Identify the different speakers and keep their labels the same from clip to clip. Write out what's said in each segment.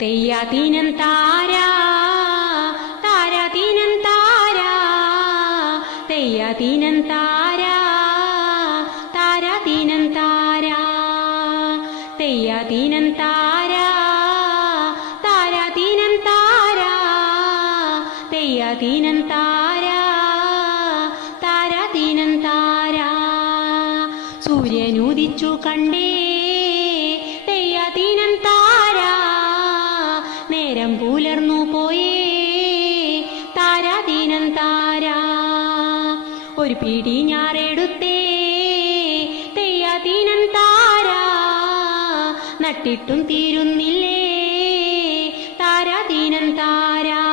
Speaker 1: തെയ്യാതീനം താരാ താരാതീനം താരാ തെയ്യാതീനം താരാ താരാതീനം താരാ തെയ്യാതീനം താരാ താരാതീനം താരാ തെയ്യാതീനം താരാ താരാതീനം താരാ സൂര്യനുദിച്ചു കണ്ടേ തെയ്യാതീനം താരാ നേരം പുലർന്നു പോയേ. താരാതീനം താരാ. ഒരു പിടി ഞാറെടുത്തേ. തെയ്യാതീനം താരാ. നട്ടിട്ടും തീരുന്നില്ലേ. താരാതീനം താരാ.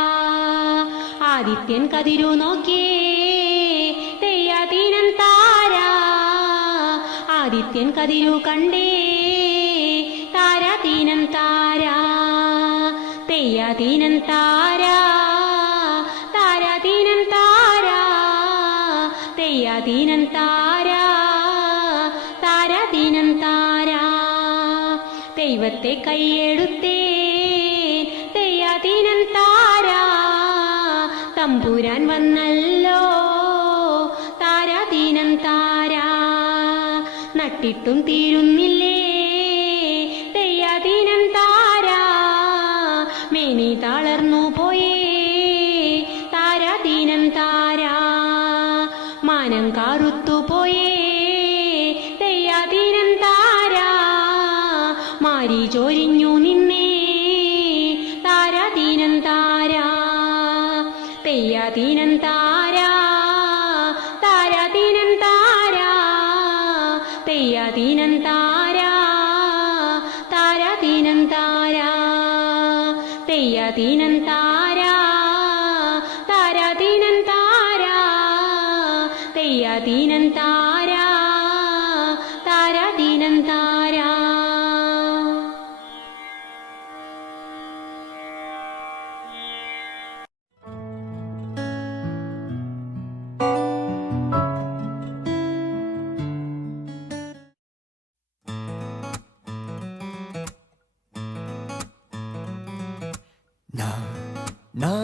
Speaker 1: ആദിത്യൻ കതിരു നോക്കിയേ. തെയ്യാതീനം താരാ. ആദിത്യൻ കതിരു കണ്ടേ. താരാതീനം താരാ. തെയ്യാതീനം താരാ താരാതീനം താരാ തെയ്യാതീനം താരാ താരാതീനം താരാ. ദൈവത്തെ കൈയെടുത്തേ തെയ്യാതീനം താരാ. തമ്പുരാൻ വന്നല്ലോ താരാതീനം താരാ. നട്ടിട്ടും തീരുന്നില്ലേ മേനി തളർന്നു പോയേ. താരാതീനം താരാ മാനം കാറുത്തു പോയേ. തെയ്യാതീനം താരാ മാരി ചൊരിഞ്ഞു നിന്നേ. താരാതീനം താരാ തെയ്യാതീനം താരാ താരാതീനം താരാ തെയ്യാതീനം താരാ താരാതീനം താരാ. തെയ്യാതീനം താരാ താരാതീനം താരാ തെയ്യാതീനം താരാ.
Speaker 2: なな